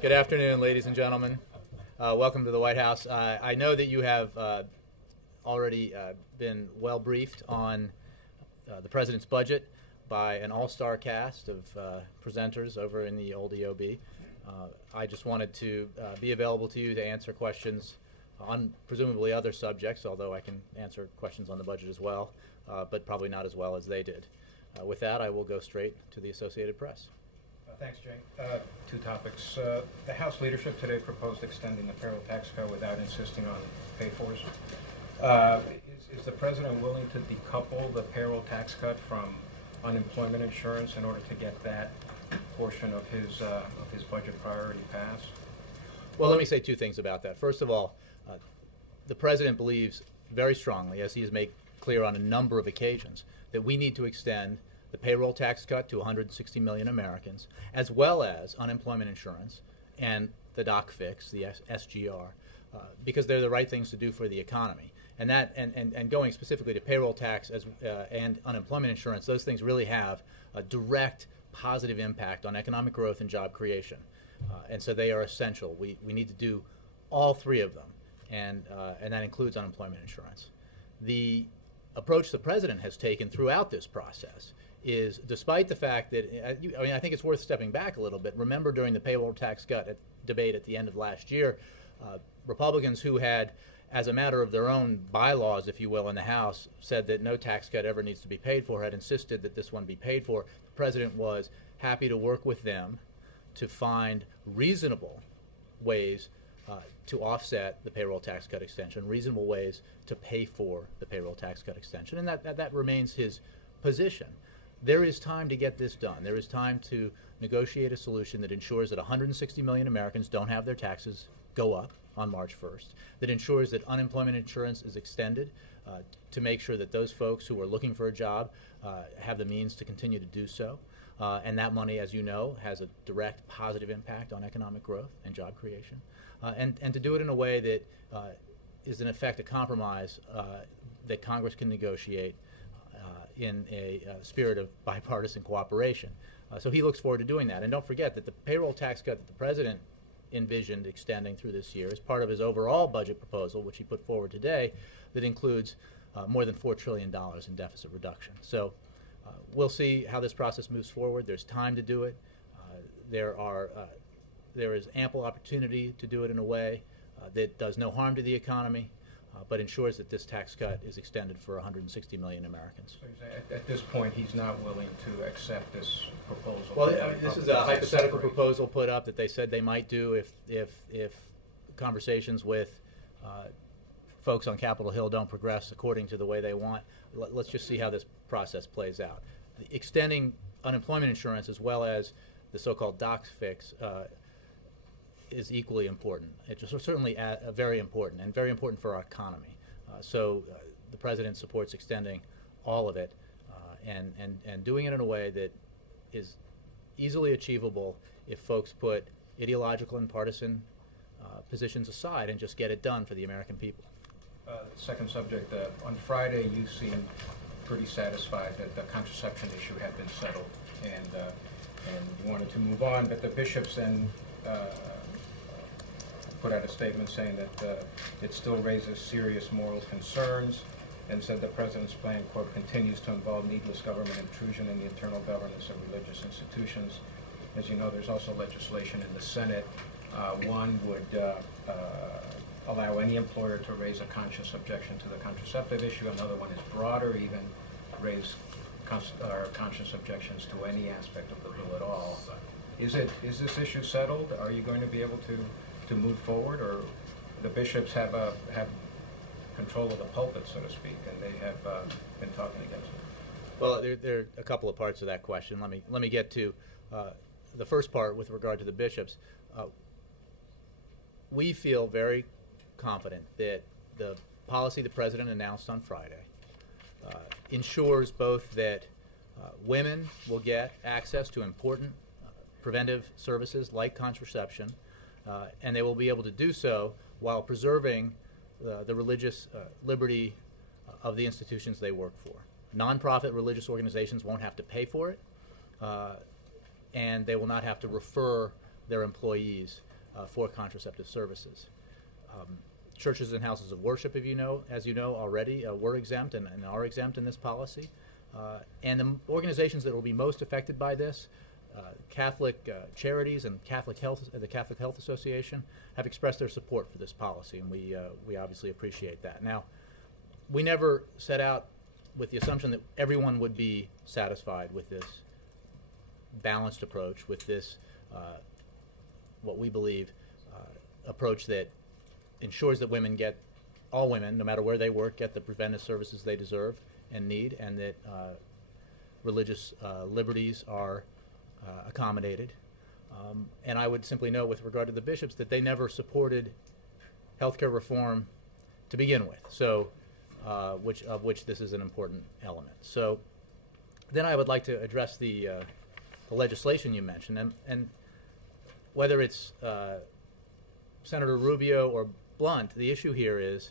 Good afternoon, ladies and gentlemen. Welcome to the White House. I know that you have already been well briefed on the President's budget by an all-star cast of presenters over in the old EOB. I just wanted to be available to you to answer questions on presumably other subjects, although I can answer questions on the budget as well, but probably not as well as they did. With that, I will go straight to the Associated Press. Thanks, Jane. Two topics. The House leadership today proposed extending the payroll tax cut without insisting on pay-fors. Is the President willing to decouple the payroll tax cut from unemployment insurance in order to get that portion of his budget priority passed? Well, let me say two things about that. First of all, the President believes very strongly, as he has made clear on a number of occasions, that we need to extend the payroll tax cut to 160 million Americans, as well as unemployment insurance and the doc fix, the SGR, because they're the right things to do for the economy. And that, and going specifically to payroll tax and unemployment insurance, those things really have a direct positive impact on economic growth and job creation. And so they are essential. We need to do all three of them, and that includes unemployment insurance. The approach the President has taken throughout this process is, despite the fact that, I think it's worth stepping back a little bit. Remember, during the payroll tax cut debate at the end of last year, Republicans who had, as a matter of their own bylaws, if you will, in the House, said that no tax cut ever needs to be paid for, had insisted that this one be paid for. The President was happy to work with them to find reasonable ways to offset the payroll tax cut extension, reasonable ways to pay for the payroll tax cut extension, and that remains his position. There is time to get this done. There is time to negotiate a solution that ensures that 160 million Americans don't have their taxes go up on March 1st, that ensures that unemployment insurance is extended to make sure that those folks who are looking for a job have the means to continue to do so. And that money, as you know, has a direct positive impact on economic growth and job creation. And to do it in a way that is, in effect, a compromise that Congress can negotiate in a spirit of bipartisan cooperation. So he looks forward to doing that. And don't forget that the payroll tax cut that the President envisioned extending through this year is part of his overall budget proposal, which he put forward today, that includes more than $4 trillion in deficit reduction. So we'll see how this process moves forward. There's time to do it. There is ample opportunity to do it in a way that does no harm to the economy, but ensures that this tax cut is extended for 160 million Americans. So at this point, he's not willing to accept this proposal? Well, this is a hypothetical proposal put up that they said they might do if conversations with folks on Capitol Hill don't progress according to the way they want. Let's just see how this process plays out. Extending unemployment insurance as well as the so-called doc fix is equally important. It's certainly very important, and very important for our economy. So the President supports extending all of it and doing it in a way that is easily achievable if folks put ideological and partisan positions aside and just get it done for the American people. Second subject, on Friday you seemed pretty satisfied that the contraception issue had been settled and you wanted to move on, but the bishops then put out a statement saying that it still raises serious moral concerns, and said the President's plan, quote, continues to involve needless government intrusion in the internal governance of religious institutions. As you know, there's also legislation in the Senate. One would allow any employer to raise a conscious objection to the contraceptive issue. Another one is broader, even raise conscious objections to any aspect of the bill at all. Is this issue settled? Are you going to be able to move forward, or the bishops have control of the pulpit, so to speak, and they have been talking against it? Well, there are a couple of parts of that question. Let me get to the first part with regard to the bishops. We feel very confident that the policy the President announced on Friday ensures both that women will get access to important preventive services like contraception, and they will be able to do so while preserving the religious liberty of the institutions they work for. Nonprofit religious organizations won't have to pay for it, and they will not have to refer their employees for contraceptive services. Churches and houses of worship, as you know already, were exempt and are exempt in this policy. And the organizations that will be most affected by this, Catholic charities and the Catholic Health Association, have expressed their support for this policy, and we obviously appreciate that. Now, we never set out with the assumption that everyone would be satisfied with this balanced approach, with this what we believe approach that ensures that all women, no matter where they work, get the preventive services they deserve and need, and that religious liberties are accommodated. And I would simply note with regard to the bishops that they never supported healthcare reform to begin with, so of which this is an important element. So then I would like to address the legislation you mentioned, and whether it's Senator Rubio or Blunt, the issue here is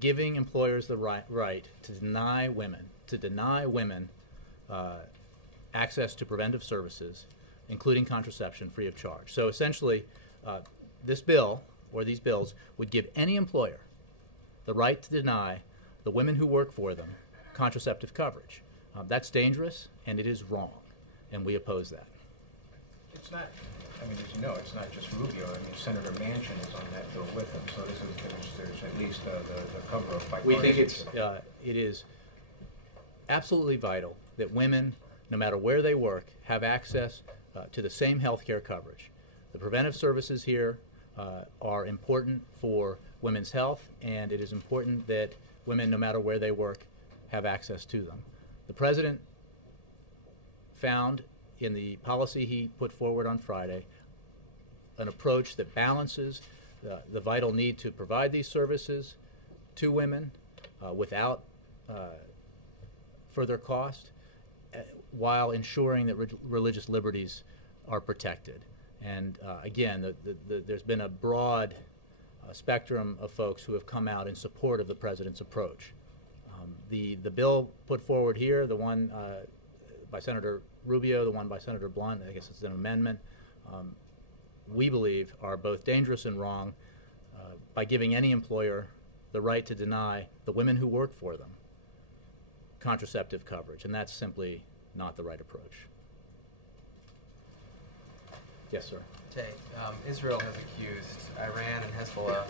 giving employers the right to deny women access to preventive services, including contraception, free of charge. So essentially, this bill or these bills would give any employer the right to deny the women who work for them contraceptive coverage. That's dangerous, and it is wrong, and we oppose that. It's not, I mean, as you know, it's not just Rubio. I mean, Senator Manchin is on that bill with him, so there's at least the cover of bipartisan. We think it is absolutely vital that women, no matter where they work, have access to the same health care coverage. The preventive services here are important for women's health, and it is important that women, no matter where they work, have access to them. The President found in the policy he put forward on Friday an approach that balances the vital need to provide these services to women without further cost, while ensuring that religious liberties are protected. And again, there's been a broad spectrum of folks who have come out in support of the President's approach. The bill put forward here, the one by Senator Rubio, the one by Senator Blunt, I guess it's an amendment, we believe are both dangerous and wrong by giving any employer the right to deny the women who work for them contraceptive coverage, and that's simply not the right approach. Yes, sir. Jay, Israel has accused Iran and Hezbollah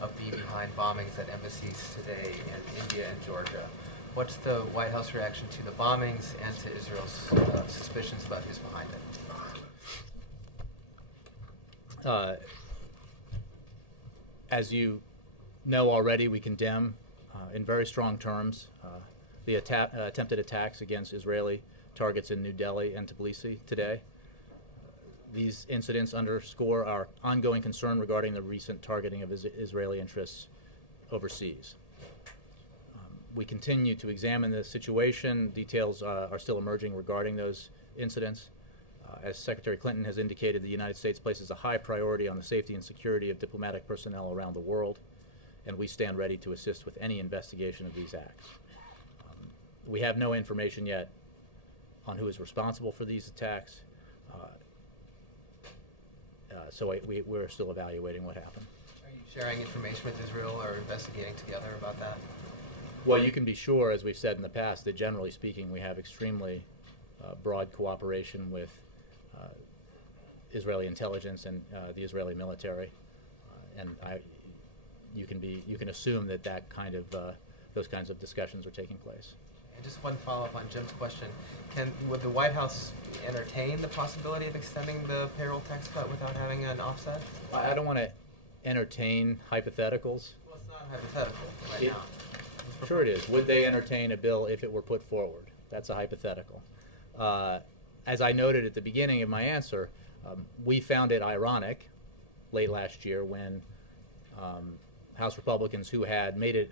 of being behind bombings at embassies today in India and Georgia. What's the White House reaction to the bombings and to Israel's suspicions about who's behind it? As you know already, we condemn in very strong terms the attempted attacks against Israeli targets in New Delhi and Tbilisi today. These incidents underscore our ongoing concern regarding the recent targeting of Israeli interests overseas. We continue to examine the situation. Details are still emerging regarding those incidents. As Secretary Clinton has indicated, the United States places a high priority on the safety and security of diplomatic personnel around the world, and we stand ready to assist with any investigation of these acts. We have no information yet on who is responsible for these attacks, so we're still evaluating what happened. Are you sharing information with Israel or investigating together about that? Well, you can be sure, as we've said in the past, that generally speaking, we have extremely broad cooperation with Israeli intelligence and the Israeli military, and you can assume that those kinds of discussions are taking place. And just one follow-up on Jim's question: would the White House entertain the possibility of extending the payroll tax cut without having an offset? I don't want to entertain hypotheticals. Well, it's not hypothetical right now. Sure it is. Would they entertain a bill if it were put forward? That's a hypothetical. As I noted at the beginning of my answer, we found it ironic late last year when House Republicans who had made it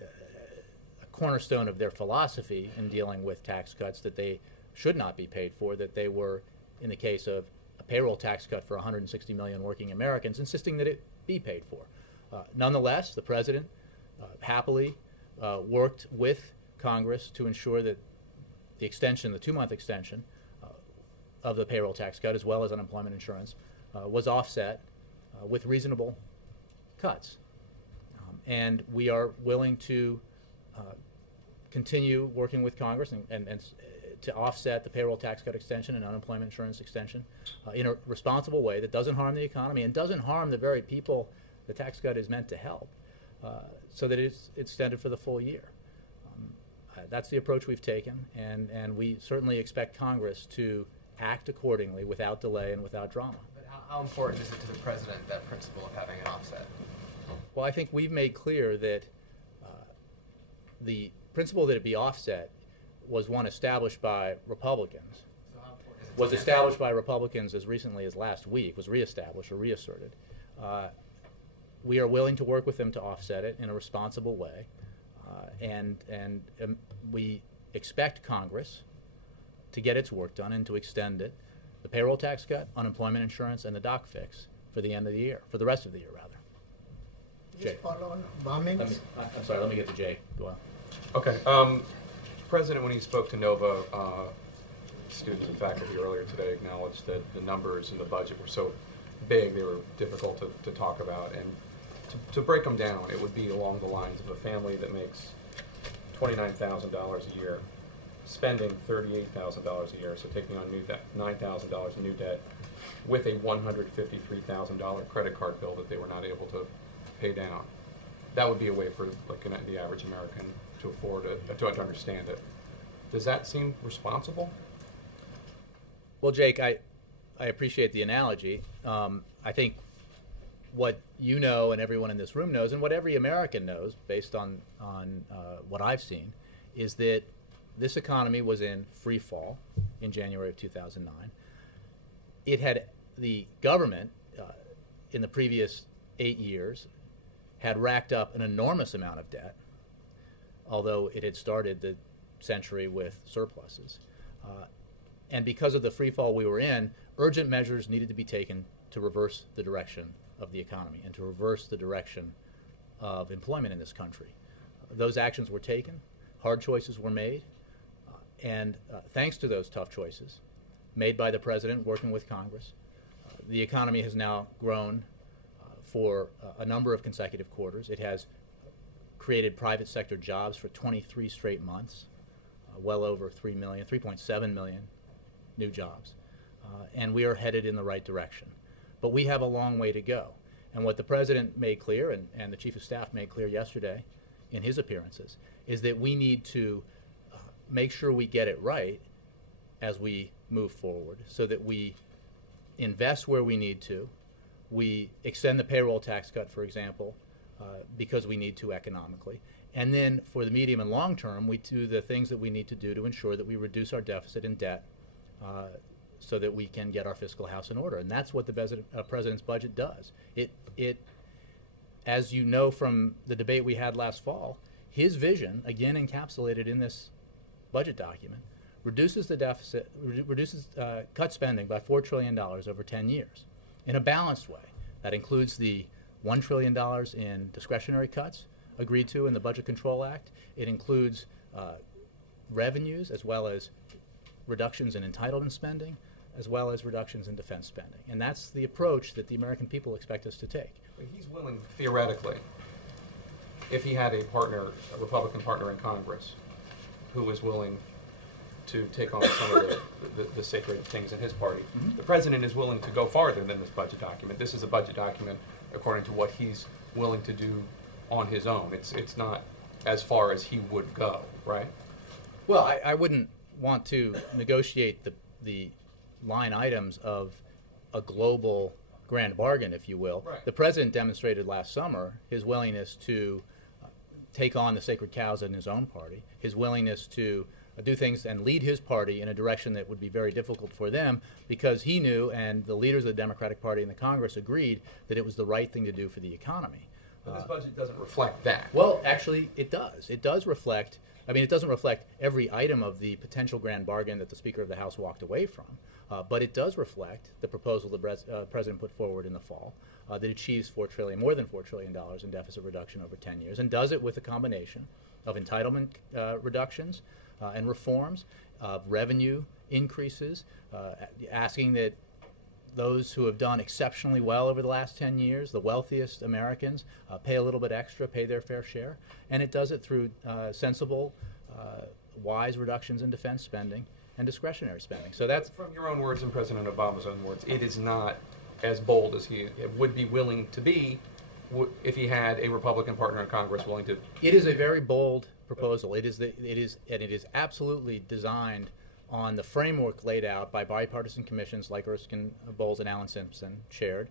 a cornerstone of their philosophy in dealing with tax cuts that they should not be paid for, that they were, in the case of a payroll tax cut for 160 million working Americans, insisting that it be paid for. Nonetheless, the President happily worked with Congress to ensure that the 2-month extension, of the payroll tax cut, as well as unemployment insurance, was offset with reasonable cuts. And we are willing to continue working with Congress and to offset the payroll tax cut extension and unemployment insurance extension in a responsible way that doesn't harm the economy and doesn't harm the very people the tax cut is meant to help, so that it's extended for the full year. That's the approach we've taken, and we certainly expect Congress to act accordingly without delay and without drama. But how important is it to the president, that principle of having an offset? Well, I think we've made clear that the principle that it be offset was one established by Republicans. So how important is it? Was established by Republicans as recently as last week, was reestablished or reasserted. We are willing to work with them to offset it in a responsible way, and we expect Congress to get its work done and to extend it, the payroll tax cut, unemployment insurance, and the doc fix for the end of the year, for the rest of the year, rather. Just follow on bombings. I'm sorry, let me get to Jay. Go on. Okay. President, when he spoke to NOVA students and faculty earlier today, acknowledged that the numbers in the budget were so big they were difficult to talk about. And to break them down, it would be along the lines of a family that makes $29,000 a year, spending $38,000 a year, so taking on $9,000 in new debt, with a $153,000 credit card bill that they were not able to pay down. That would be a way for the average American to afford it, to understand it. Does that seem responsible? Well, Jake, I appreciate the analogy. I think what you know and everyone in this room knows, and what every American knows, based on what I've seen, is that this economy was in free fall in January of 2009. It had, the government in the previous 8 years had racked up an enormous amount of debt, although it had started the century with surpluses. And because of the free fall we were in, urgent measures needed to be taken to reverse the direction of the economy and to reverse the direction of employment in this country. Those actions were taken, hard choices were made, and thanks to those tough choices made by the president working with Congress, the economy has now grown for a number of consecutive quarters. It has created private sector jobs for 23 straight months, well over 3.7 million new jobs. And we are headed in the right direction. But we have a long way to go. And what the president made clear, and the chief of staff made clear yesterday in his appearances, is that we need to make sure we get it right as we move forward, so that we invest where we need to. We extend the payroll tax cut, for example, because we need to economically. And then for the medium and long term, we do the things that we need to do to ensure that we reduce our deficit and debt so that we can get our fiscal house in order. And that's what the president's budget does. It, as you know from the debate we had last fall, his vision, again encapsulated in this budget document, reduces the deficit, cuts spending by $4 trillion over 10 years in a balanced way. That includes the $1 trillion in discretionary cuts agreed to in the Budget Control Act. It includes revenues, as well as reductions in entitlement spending, as well as reductions in defense spending. And that's the approach that the American people expect us to take. He's willing, theoretically, if he had a Republican partner in Congress, who was willing to take on some of the sacred things in his party. Mm-hmm. The president is willing to go farther than this budget document. This is a budget document according to what he's willing to do on his own. It's not as far as he would go, right? Well, I wouldn't want to negotiate the line items of a global grand bargain, if you will. Right. The president demonstrated last summer his willingness to take on the sacred cows in his own party, his willingness to do things and lead his party in a direction that would be very difficult for them, because he knew, and the leaders of the Democratic Party in the Congress agreed, that it was the right thing to do for the economy. But this budget doesn't reflect that. Well, actually, it does. It does reflect, it doesn't reflect every item of the potential grand bargain that the Speaker of the House walked away from, but it does reflect the proposal the President put forward in the fall that achieves more than $4 trillion in deficit reduction over 10 years, and does it with a combination of entitlement reductions and reforms, of revenue increases, asking that those who have done exceptionally well over the last 10 years, the wealthiest Americans, pay a little bit extra, pay their fair share. And it does it through sensible, wise reductions in defense spending and discretionary spending. So that's from your own words and President Obama's own words. It is not as bold as he would be willing to be if he had a Republican partner in Congress willing to. It is a very bold proposal. It is absolutely designed on the framework laid out by bipartisan commissions like Erskine Bowles and Alan Simpson chaired,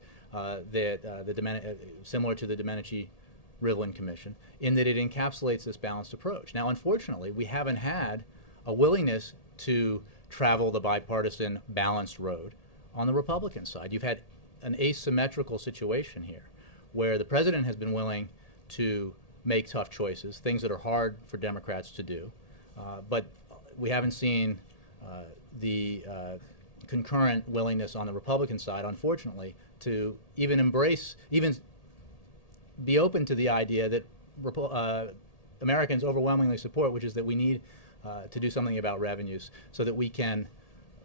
similar to the Domenici-Rivlin Commission, in that it encapsulates this balanced approach. Now, unfortunately, we haven't had a willingness to travel the bipartisan balanced road on the Republican side. You've had an asymmetrical situation here, where the president has been willing to make tough choices, things that are hard for Democrats to do, but we haven't seen the concurrent willingness on the Republican side, unfortunately, to even be open to the idea that Americans overwhelmingly support, which is that we need to do something about revenues so that we can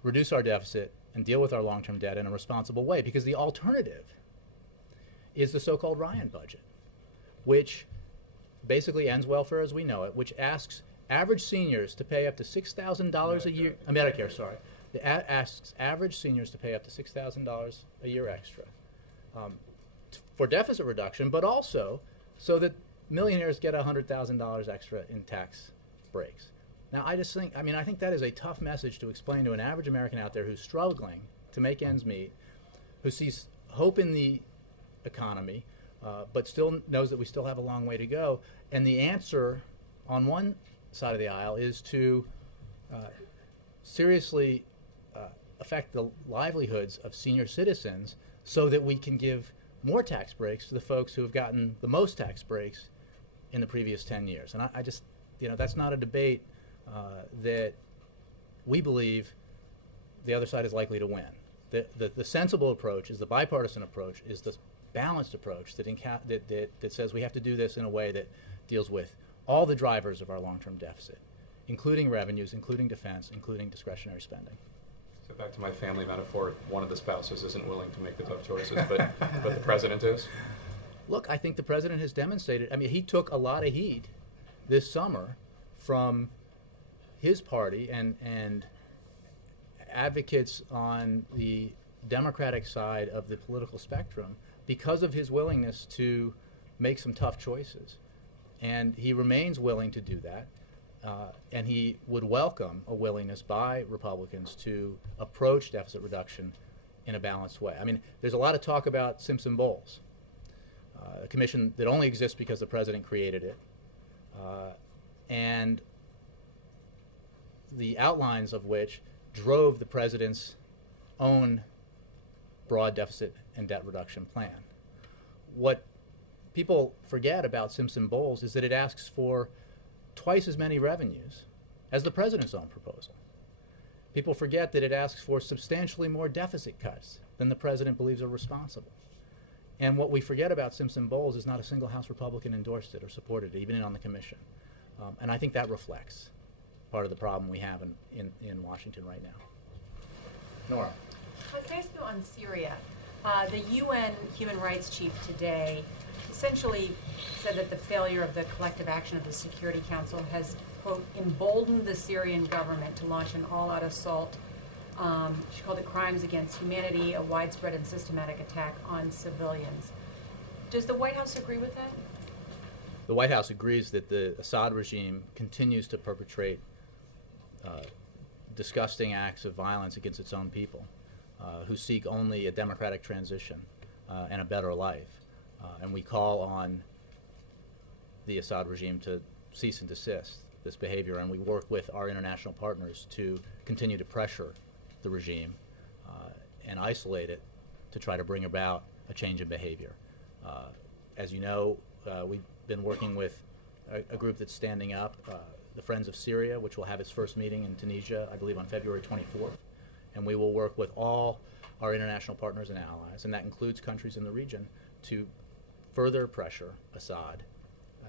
reduce our deficit and deal with our long-term debt in a responsible way, because the alternative is the so-called Ryan budget, which basically ends welfare as we know it, which asks average seniors to pay up to $6,000 a year, Medicare, sorry, asks average seniors to pay up to $6,000 a year extra for deficit reduction, but also so that millionaires get $100,000 extra in tax breaks. Now, I think that is a tough message to explain to an average American out there who's struggling to make ends meet, who sees hope in the economy, but still knows that we still have a long way to go. And the answer on one side of the aisle is to seriously affect the livelihoods of senior citizens so that we can give more tax breaks to the folks who have gotten the most tax breaks in the previous 10 years. And I just, that's not a debate that we believe the other side is likely to win. The sensible approach is the bipartisan approach, is the balanced approach that says we have to do this in a way that deals with all the drivers of our long-term deficit, including revenues, including defense, including discretionary spending. So back to my family metaphor, one of the spouses isn't willing to make the tough choices, but the president is? Look, I think the president has demonstrated, he took a lot of heat this summer from his party and advocates on the Democratic side of the political spectrum because of his willingness to make some tough choices. And he remains willing to do that, and he would welcome a willingness by Republicans to approach deficit reduction in a balanced way. There's a lot of talk about Simpson-Bowles, a commission that only exists because the president created it, and the outlines of which drove the president's own broad deficit and debt reduction plan. What people forget about Simpson-Bowles is that it asks for twice as many revenues as the president's own proposal. People forget that it asks for substantially more deficit cuts than the president believes are responsible. And what we forget about Simpson-Bowles is not a single House Republican endorsed it or supported it, even on the commission. And I think that reflects part of the problem we have in Washington right now. Nora. Can I ask you on Syria? The UN Human Rights Chief today essentially said that the failure of the collective action of the Security Council has, quote, emboldened the Syrian government to launch an all-out assault. She called it crimes against humanity, a widespread and systematic attack on civilians. Does the White House agree with that? The White House agrees that the Assad regime continues to perpetrate disgusting acts of violence against its own people, who seek only a democratic transition and a better life. And we call on the Assad regime to cease and desist this behavior, and we work with our international partners to continue to pressure the regime and isolate it to try to bring about a change in behavior. As you know, we've been working with a group that's standing up, the Friends of Syria, which will have its first meeting in Tunisia, I believe on February 24th. And we will work with all our international partners and allies, and that includes countries in the region, to further pressure Assad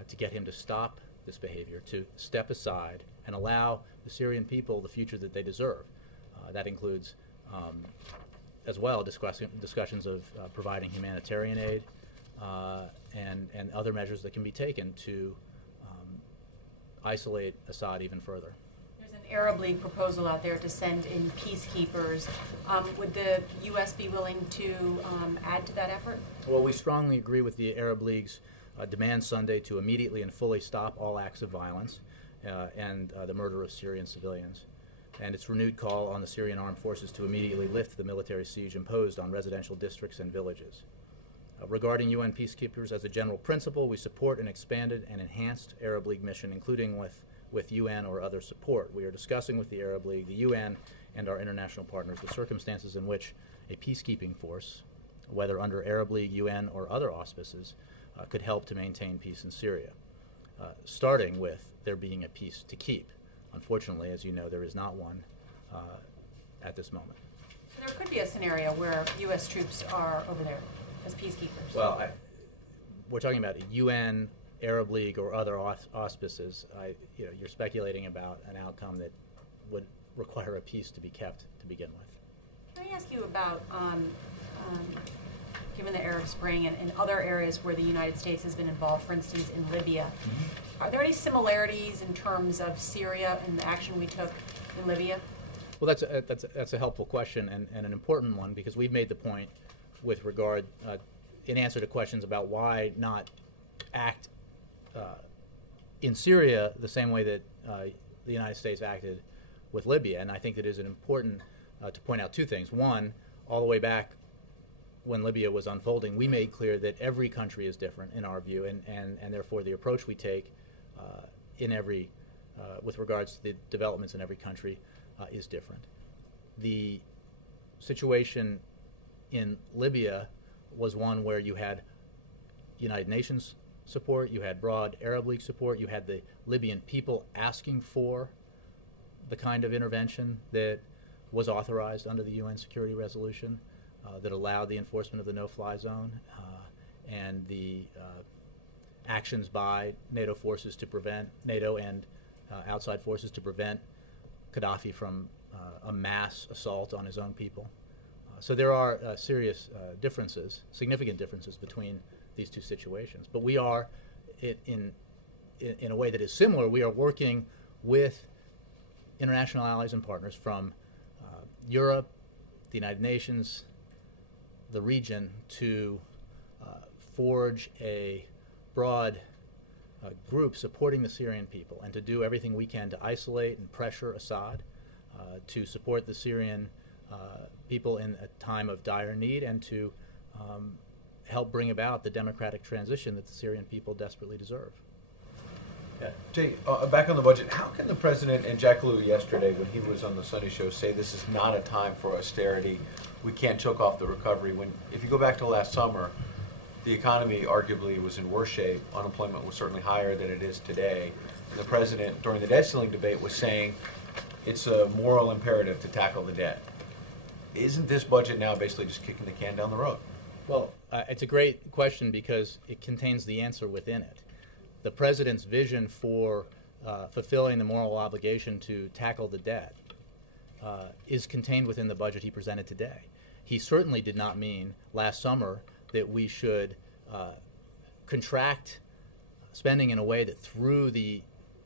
to get him to stop this behavior, to step aside and allow the Syrian people the future that they deserve. That includes as well discussions of providing humanitarian aid and other measures that can be taken to isolate Assad even further. There's an Arab League proposal out there to send in peacekeepers. Would the U.S. be willing to add to that effort? Well, we strongly agree with the Arab League's demand Sunday to immediately and fully stop all acts of violence and the murder of Syrian civilians, and its renewed call on the Syrian armed forces to immediately lift the military siege imposed on residential districts and villages. Regarding UN peacekeepers, as a general principle, we support an expanded and enhanced Arab League mission, including with UN or other support. We are discussing with the Arab League, the UN, and our international partners the circumstances in which a peacekeeping force, whether under Arab League, UN, or other auspices, could help to maintain peace in Syria, starting with there being a peace to keep. Unfortunately, as you know, there is not one at this moment. So there could be a scenario where U.S. troops are over there as peacekeepers. Well, we're talking about UN, Arab League, or other auspices. You're speculating about an outcome that would require a peace to be kept to begin with. Can I ask you about, given the Arab Spring and other areas where the United States has been involved, for instance, in Libya, are there any similarities in terms of Syria and the action we took in Libya? Well, that's a helpful question and an important one, because we've made the point with regard, in answer to questions about why not act in Syria the same way that the United States acted with Libya. And I think it is important to point out two things. One, all the way back when Libya was unfolding, we made clear that every country is different in our view, and therefore the approach we take with regards to the developments in every country is different. The situation in Libya was one where you had United Nations support, you had broad Arab League support, you had the Libyan people asking for the kind of intervention that was authorized under the UN Security Resolution that allowed the enforcement of the no-fly zone and the actions by NATO forces to prevent, NATO and outside forces to prevent Gaddafi from a mass assault on his own people. So there are serious differences, significant differences between these two situations. But we are, in a way that is similar, we are working with international allies and partners from Europe, the United Nations, the region, to forge a broad group supporting the Syrian people and to do everything we can to isolate and pressure Assad, to support the Syrian people in a time of dire need, and to help bring about the democratic transition that the Syrian people desperately deserve. Yeah. Jay, back on the budget, how can the president and Jack Lew yesterday, when he was on the Sunday show, say this is not a time for austerity, we can't choke off the recovery, when, if you go back to last summer, the economy arguably was in worse shape, unemployment was certainly higher than it is today, and the president, during the debt ceiling debate, was saying it's a moral imperative to tackle the debt. Isn't this budget now basically just kicking the can down the road? Well, it's a great question because it contains the answer within it. The president's vision for fulfilling the moral obligation to tackle the debt is contained within the budget he presented today. He certainly did not mean last summer that we should contract spending in a way that threw the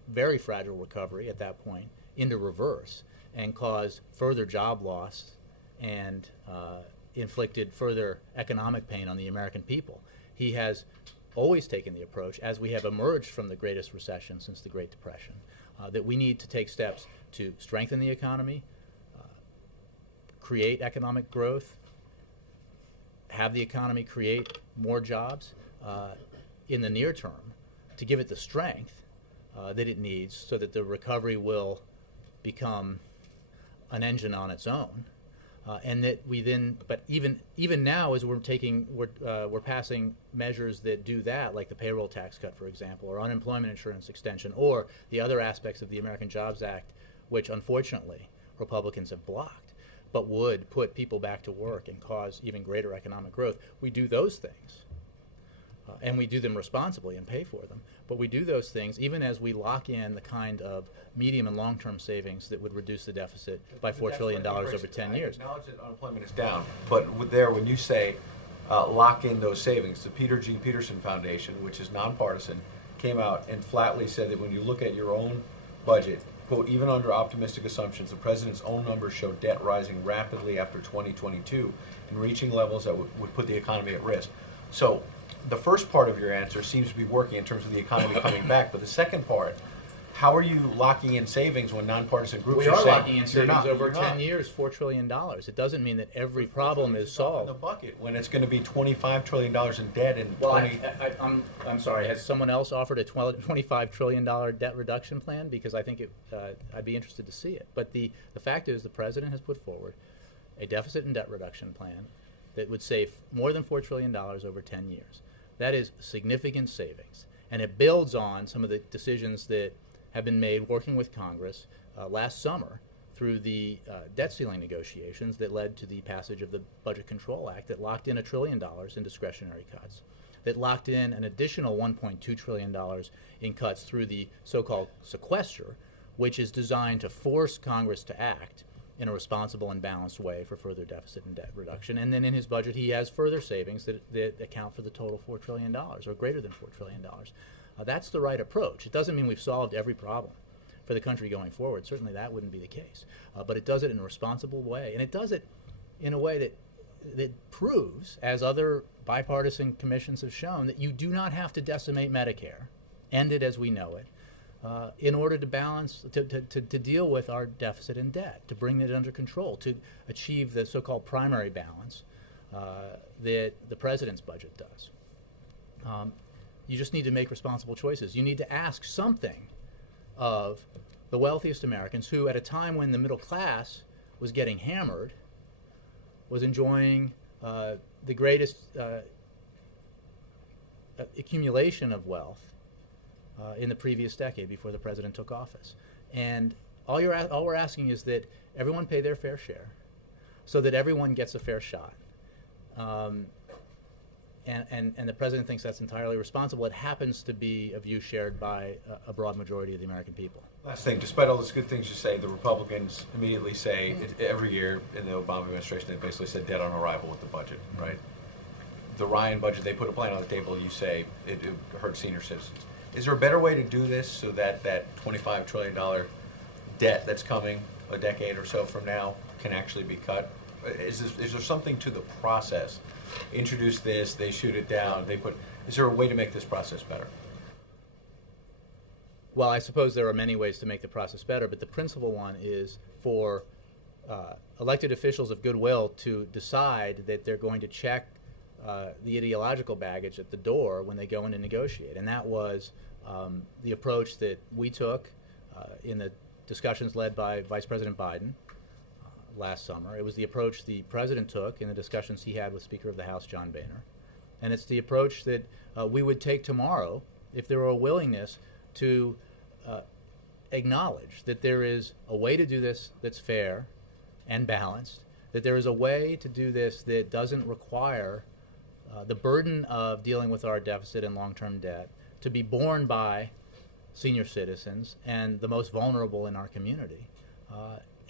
very fragile recovery at that point into reverse and caused further job loss and inflicted further economic pain on the American people. He has always taken the approach, as we have emerged from the greatest recession since the Great Depression, that we need to take steps to strengthen the economy, create economic growth, have the economy create more jobs in the near term, to give it the strength that it needs so that the recovery will become an engine on its own. And that we then, but even now, as we're passing measures that do that, like the payroll tax cut, for example, or unemployment insurance extension, or the other aspects of the American Jobs Act, which unfortunately Republicans have blocked, but would put people back to work and cause even greater economic growth. We do those things. and we do them responsibly and pay for them. But we do those things even as we lock in the kind of medium and long-term savings that would reduce the deficit by $4 trillion over 10 years. I acknowledge that unemployment is down, but when you say lock in those savings, the Peter G. Peterson Foundation, which is nonpartisan, came out and flatly said that when you look at your own budget, quote, even under optimistic assumptions, the president's own numbers show debt rising rapidly after 2022 and reaching levels that would put the economy at risk. So the first part of your answer seems to be working in terms of the economy coming back, but the second part, how are you locking in savings when nonpartisan groups We are are saying locking in savings over 10 years, $4 trillion. It doesn't mean that every problem is in solved. the bucket when it's going to be $25 trillion in debt and Well, 20. I'm sorry. Has someone else offered a $25 trillion debt reduction plan? Because I think I'd be interested to see it. But the fact is, the president has put forward a deficit and debt reduction plan that would save more than $4 trillion over 10 years. That is significant savings, and it builds on some of the decisions that have been made working with Congress last summer through the debt ceiling negotiations that led to the passage of the Budget Control Act that locked in $1 trillion in discretionary cuts, that locked in an additional $1.2 trillion in cuts through the so-called sequester, which is designed to force Congress to act in a responsible and balanced way for further deficit and debt reduction. And then in his budget, he has further savings that account for the total $4 trillion, or greater than $4 trillion. That's the right approach. It doesn't mean we've solved every problem for the country going forward. Certainly that wouldn't be the case. But it does it in a responsible way, and it does it in a way that proves, as other bipartisan commissions have shown, that you do not have to decimate Medicare, end it as we know it, in order to balance, to deal with our deficit and debt, to bring it under control, to achieve the so-called primary balance that the president's budget does. You just need to make responsible choices. You need to ask something of the wealthiest Americans who, at a time when the middle class was getting hammered, was enjoying the greatest accumulation of wealth in the previous decade before the president took office. And all we're asking is that everyone pay their fair share so that everyone gets a fair shot. And the president thinks that's entirely responsible. It happens to be a view shared by a broad majority of the American people. Last thing, despite all those good things you say, the Republicans immediately say every year in the Obama administration they basically said dead on arrival with the budget, right? The Ryan budget, they put a plan on the table, you say it hurts senior citizens. Is there a better way to do this so that that $25 trillion debt that's coming a decade or so from now can actually be cut? Is there something to the process? Introduce this, they shoot it down, is there a way to make this process better? Well, I suppose there are many ways to make the process better, but the principal one is for elected officials of goodwill to decide that they're going to check the ideological baggage at the door when they go in to negotiate. And that was the approach that we took in the discussions led by Vice President Biden last summer. It was the approach the president took in the discussions he had with Speaker of the House, John Boehner. And it's the approach that we would take tomorrow if there were a willingness to acknowledge that there is a way to do this that's fair and balanced, that there is a way to do this that doesn't require the burden of dealing with our deficit and long-term debt to be borne by senior citizens and the most vulnerable in our community.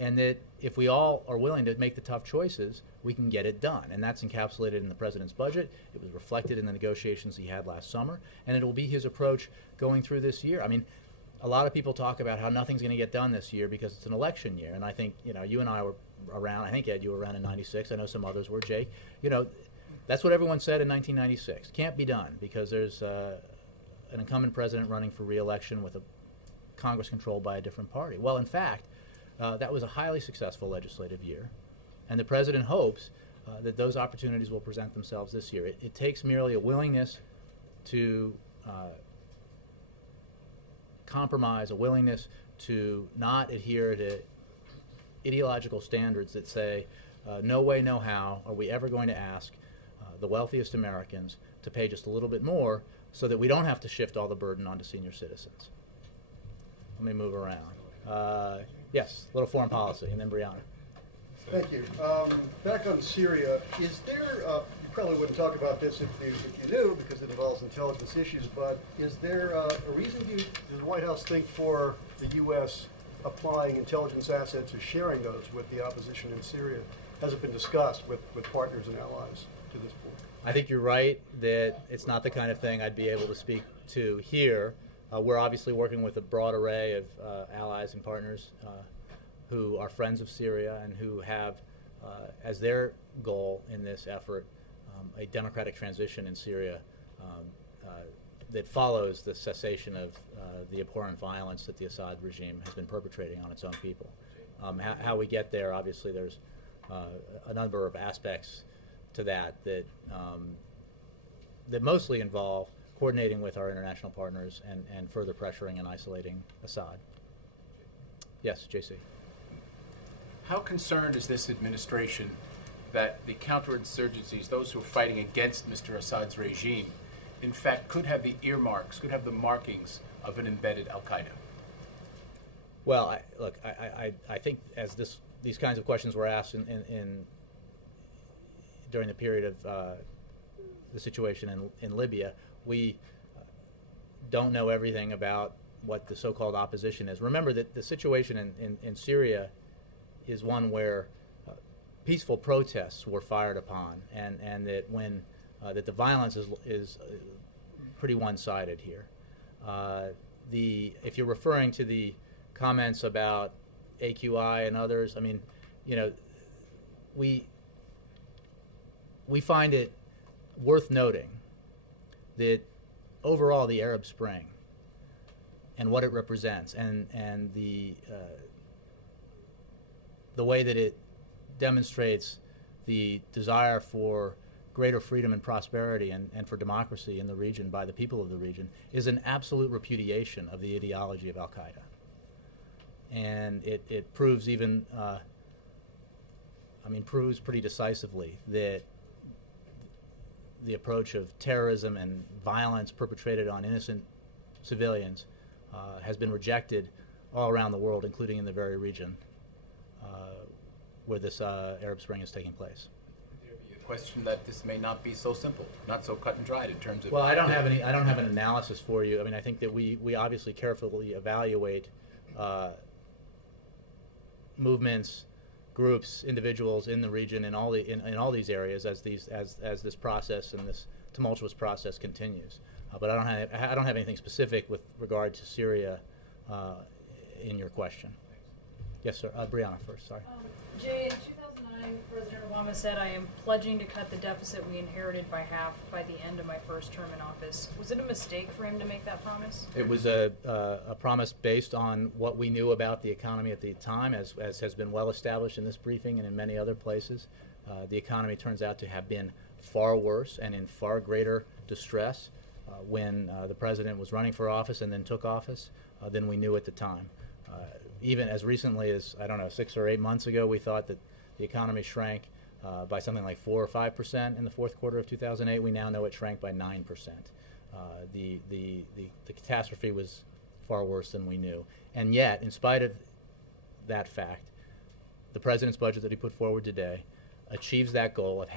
And that if we all are willing to make the tough choices, we can get it done. And that's encapsulated in the president's budget. It was reflected in the negotiations he had last summer. And it will be his approach going through this year. I mean, a lot of people talk about how nothing's going to get done this year because it's an election year. And I think, you and I were around. I think, Ed, you were around in 96. I know some others were, Jake. That's what everyone said in 1996. Can't be done because there's an incumbent president running for re-election with a Congress controlled by a different party. Well, in fact, that was a highly successful legislative year, and the president hopes that those opportunities will present themselves this year. It takes merely a willingness to compromise, a willingness to not adhere to ideological standards that say, no way, no how are we ever going to ask the wealthiest Americans to pay just a little bit more so that we don't have to shift all the burden onto senior citizens. Let me move around. Yes, a little foreign policy, and then Brianna. Thank you. Back on Syria, is there, you probably wouldn't talk about this if you knew, because it involves intelligence issues, but is there a reason does the White House think for the U.S. applying intelligence assets or sharing those with the opposition in Syria? Has it been discussed with partners and allies to this point? I think you're right that it's not the kind of thing I'd be able to speak to here. We're obviously working with a broad array of allies and partners who are friends of Syria and who have as their goal in this effort a democratic transition in Syria that follows the cessation of the abhorrent violence that the Assad regime has been perpetrating on its own people. How we get there, obviously, there's a number of aspects to that that mostly involve coordinating with our international partners and further pressuring and isolating Assad. Yes, JC. How concerned is this administration that the counterinsurgencies, those who are fighting against Mr. Assad's regime, in fact could have the earmarks, could have the markings of an embedded al-Qaeda? Well, I think as these kinds of questions were asked during the period of the situation in Libya, we don't know everything about what the so-called opposition is. Remember that the situation in Syria is one where peaceful protests were fired upon, and that when that the violence is pretty one-sided here. If you're referring to the comments about AQI and others, I mean, you know, we find it worth noting that overall the Arab Spring and what it represents and the way that it demonstrates the desire for greater freedom and prosperity and for democracy in the region by the people of the region is an absolute repudiation of the ideology of al-Qaeda. And it proves even, proves pretty decisively that the approach of terrorism and violence perpetrated on innocent civilians has been rejected all around the world, including in the very region where this Arab Spring is taking place. Would there be a question that this may not be so simple, not so cut and dried in terms of? Well, I don't have an analysis for you. I mean, I think that we obviously carefully evaluate movements, groups, individuals in the region in all these areas as this process and this tumultuous process continues. But I don't have anything specific with regard to Syria in your question. Yes, sir. Brianna first. Sorry. Jay, in 2009, President Obama said, "I am pledging to cut the deficit we inherited by half by the end of my first term in office." Was it a mistake for him to make that promise? It was a promise based on what we knew about the economy at the time, as has been well established in this briefing and in many other places. The economy turns out to have been far worse and in far greater distress when the president was running for office and then took office than we knew at the time. Even as recently as, 6 or 8 months ago, we thought that the economy shrank by something like 4 or 5% in the fourth quarter of 2008. We now know it shrank by 9%. The catastrophe was far worse than we knew. And yet, in spite of that fact, the president's budget that he put forward today achieves that goal of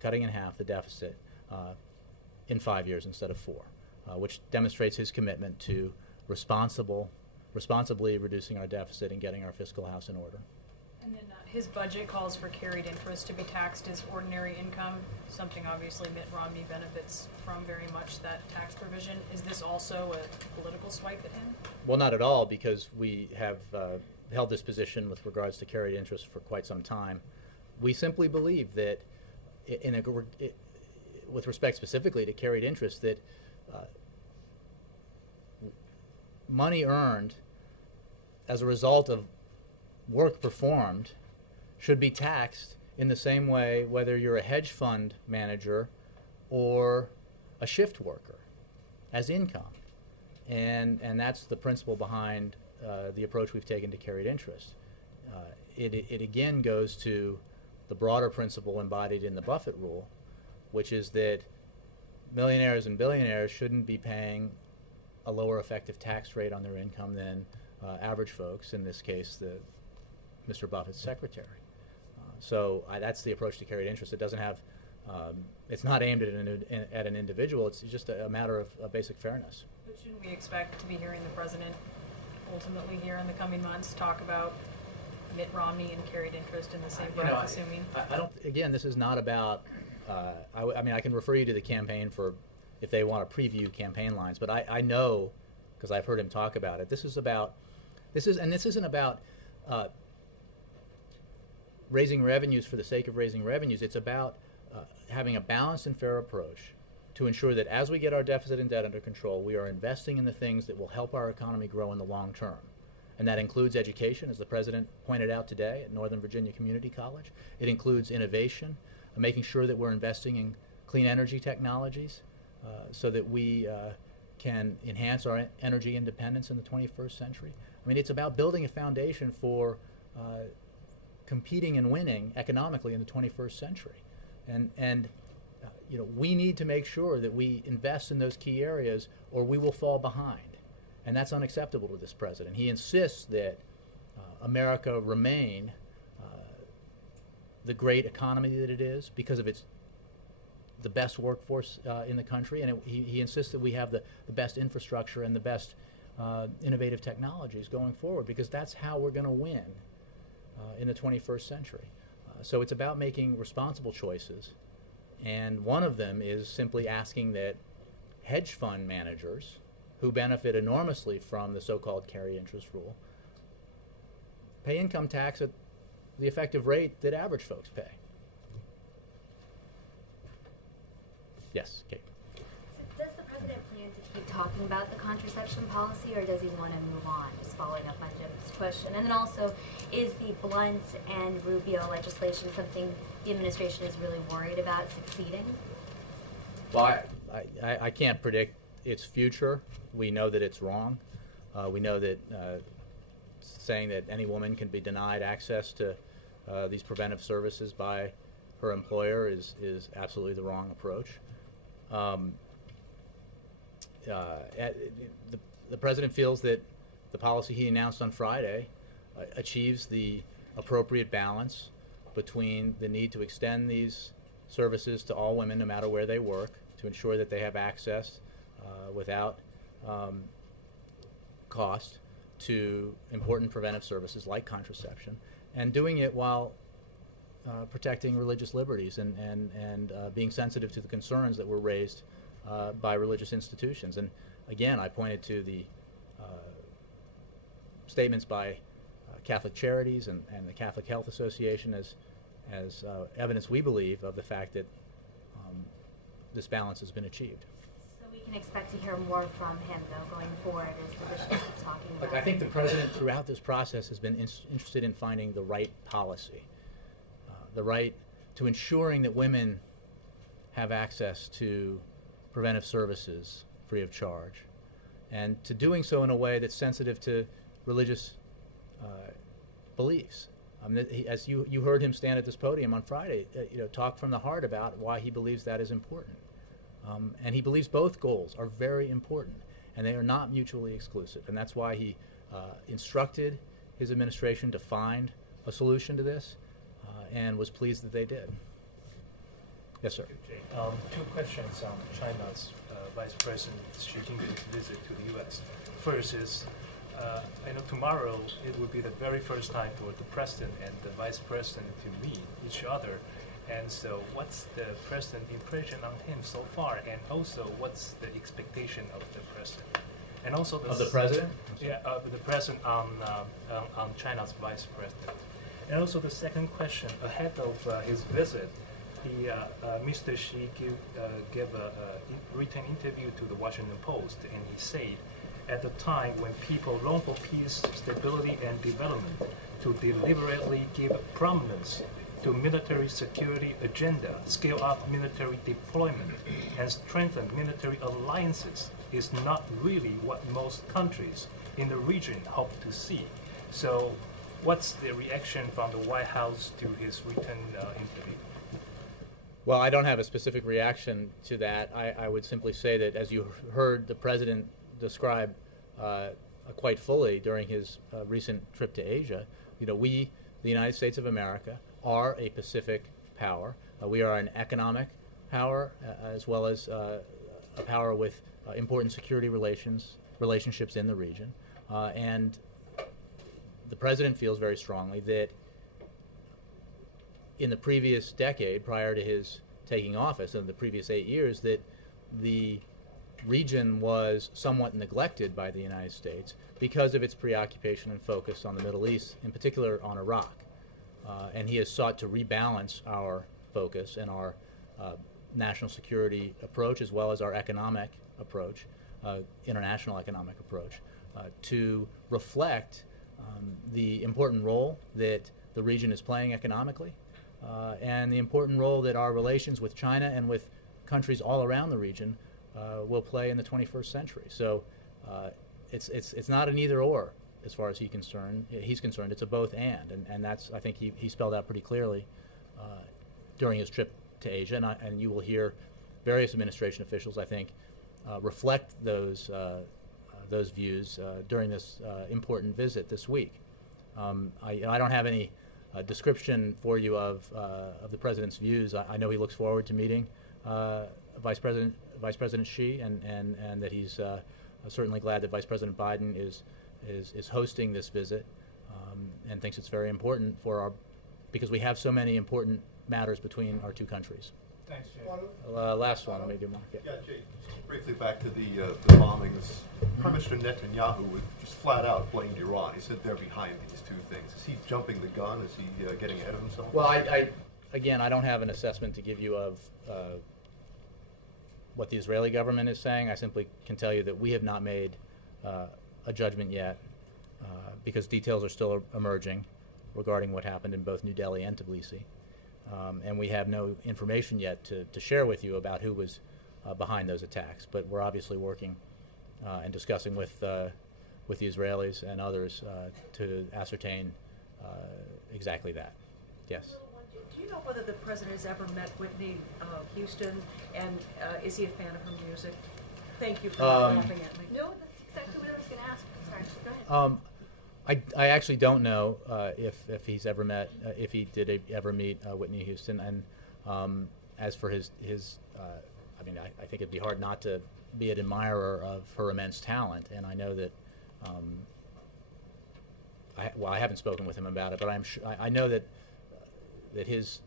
cutting in half the deficit in 5 years instead of 4, which demonstrates his commitment to responsibly reducing our deficit and getting our fiscal house in order. And then his budget calls for carried interest to be taxed as ordinary income, something obviously Mitt Romney benefits from very much, that tax provision. Is this also a political swipe at him? Well, not at all, because we have held this position with regards to carried interest for quite some time. We simply believe that, with respect specifically to carried interest, that money earned as a result of work performed should be taxed in the same way whether you're a hedge fund manager or a shift worker as income. And that's the principle behind the approach we've taken to carried interest. It again goes to the broader principle embodied in the Buffett rule, which is that millionaires and billionaires shouldn't be paying a lower effective tax rate on their income than average folks, in this case, Mr. Buffett's secretary. So that's the approach to carried interest. It doesn't have It's not aimed at an individual. It's just a matter of basic fairness. But shouldn't we expect to be hearing the president ultimately here in the coming months talk about Mitt Romney and carried interest in the same breath, assuming? I don't. Again, this is not about. I mean, I can refer you to the campaign for if they want to preview campaign lines. But I know, because I've heard him talk about it. This isn't about raising revenues for the sake of raising revenues. It's about having a balanced and fair approach to ensure that as we get our deficit and debt under control, we are investing in the things that will help our economy grow in the long term. And that includes education, as the president pointed out today at Northern Virginia Community College. It includes innovation, making sure that we're investing in clean energy technologies so that we can enhance our energy independence in the 21st century. I mean, it's about building a foundation for competing and winning economically in the 21st century. And we need to make sure that we invest in those key areas or we will fall behind. And that's unacceptable to this president. He insists that America remain the great economy that it is because of the best workforce in the country, and he insists that we have the best infrastructure and the best innovative technologies going forward because that's how we're going to win in the 21st century. So it's about making responsible choices, and one of them is simply asking that hedge fund managers who benefit enormously from the so-called carry interest rule pay income tax at the effective rate that average folks pay. Yes, Kate. So does the president plan to keep talking about the contraception policy, or does he want to move on? Just following up on Jim's question. And then also, is the Blunt and Rubio legislation something the administration is really worried about succeeding? Well, I can't predict its future. We know that it's wrong. We know that saying that any woman can be denied access to these preventive services by her employer is absolutely the wrong approach. The president feels that the policy he announced on Friday achieves the appropriate balance between the need to extend these services to all women no matter where they work, to ensure that they have access without cost to important preventive services like contraception, and doing it while protecting religious liberties and being sensitive to the concerns that were raised by religious institutions. And again, I pointed to the statements by Catholic Charities and the Catholic Health Association as evidence, we believe, of the fact that this balance has been achieved. So we can expect to hear more from him, though, going forward as the bishop keeps talking about. Look, I think the president, throughout this process, has been interested in finding the right policy, the right to ensuring that women have access to preventive services free of charge, and to doing so in a way that's sensitive to religious beliefs. As you heard him stand at this podium on Friday, talk from the heart about why he believes that is important. And he believes both goals are very important, and they are not mutually exclusive. And that's why he instructed his administration to find a solution to this, and was pleased that they did. Yes, sir. Two questions on China's Vice President Xi Jinping's visit to the U.S. First is, I know tomorrow it will be the very first time for the President and the Vice President to meet each other. And so what's the President's impression on him so far? And also, what's the expectation of the President? And also of the President? Yeah, the President on China's Vice President. And also the second question, ahead of his visit, Mr. Xi gave a written interview to the Washington Post, and he said, at the time when people long for peace, stability, and development, to deliberately give prominence to military security agenda, scale up military deployment, and strengthen military alliances is not really what most countries in the region hope to see. So what's the reaction from the White House to his written interview? Well, I don't have a specific reaction to that. I would simply say that, as you heard the President describe quite fully during his recent trip to Asia, we, the United States of America, are a Pacific power. We are an economic power as well as a power with important security relationships in the region. And the President feels very strongly that in the previous decade, prior to his taking office, in the previous 8 years, that the region was somewhat neglected by the United States because of its preoccupation and focus on the Middle East, in particular on Iraq. And he has sought to rebalance our focus and our national security approach as well as our economic approach, international economic approach, to reflect the important role that the region is playing economically and the important role that our relations with China and with countries all around the region will play in the 21st century. So it's not an either or as far as he's concerned. It's a both and that's, I think he spelled out pretty clearly during his trip to Asia, and you will hear various administration officials, I think, reflect those views during this important visit this week. I don't have any description for you of the President's views. I know he looks forward to meeting Vice President Xi, and that he's certainly glad that Vice President Biden is hosting this visit, and thinks it's very important because we have so many important matters between our two countries. Thanks, Jay. Last one, let me do Mark. Yeah, Jay, briefly back to the bombings. Prime Minister Netanyahu would just flat out blamed Iran. He said they're behind these two things. Is he jumping the gun? Is he getting ahead of himself? Well, again, I don't have an assessment to give you of what the Israeli government is saying. I simply can tell you that we have not made a judgment yet because details are still emerging regarding what happened in both New Delhi and Tbilisi. And we have no information yet to share with you about who was behind those attacks. But we're obviously working and discussing with the Israelis and others to ascertain exactly that. Yes. Do you know whether the President has ever met Whitney Houston, and is he a fan of her music? Thank you for not laughing at me. No, that's exactly what I was going to ask. Sorry, go ahead. I actually don't know if he's ever met, if he did ever meet Whitney Houston. And as for his I mean, I think it'd be hard not to be an admirer of her immense talent. And I know that, I haven't spoken with him about it, but I know that his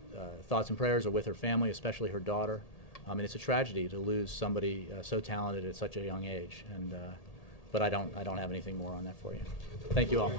thoughts and prayers are with her family, especially her daughter. And it's a tragedy to lose somebody so talented at such a young age. And but I don't have anything more on that for you. Thank you all.